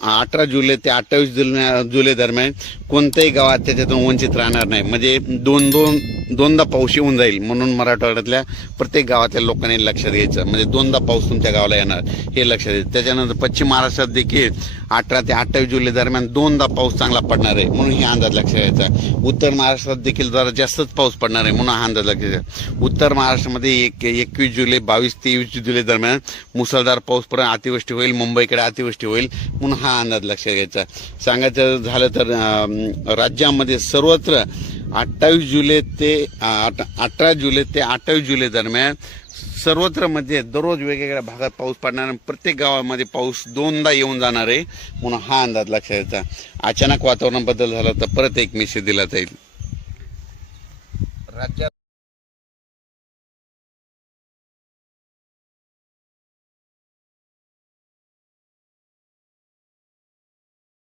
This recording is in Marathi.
18 जुलै ते 28 जुलै दरम्यान कोणत्याही गावात त्याच्यातून वंचित राहणार नाही. म्हणजे दोनदा पाऊस येऊन जाईल म्हणून मराठवाड्यातल्या प्रत्येक गावातल्या लोकांनी लक्षात घ्यायचं. म्हणजे दोनदा पाऊस तुमच्या गावाला येणार हे लक्षात घ्यायचं. त्याच्यानंतर पश्चिम महाराष्ट्रात देखील 18 ते 28 जुलै दरम्यान दोनदा पाऊस चांगला पडणार आहे म्हणून हे अंदाज लक्षात घ्यायचा. उत्तर महाराष्ट्रात देखील जरा जास्तच पाऊस पडणार आहे म्हणून हा अंदाज लक्षात घ्यायचा. उत्तर महाराष्ट्रामध्ये 21 जुलै 22-23 जुलै दरम्यान मुसळधार पाऊस पडेल, अतिवृष्टी होईल, मुंबईकडे अतिवृष्टी होईल म्हणून हा अंदाज लक्षात घ्यायचा. सांगायचं झालं तर राज्यामध्ये सर्वत्र 18 जुलै ते 28 जुलै दरम्यान सर्वत्र मध्ये दररोज वेगवेगळ्या भागात पाऊस पडणार, प्रत्येक गावामध्ये पाऊस दोनदा येऊन जाणार आहे म्हणून हा अंदाज लक्षात घ्यायचा. अचानक वातावरण बदल झाला तर परत एक मेसेज दिला जाईल. राज्यात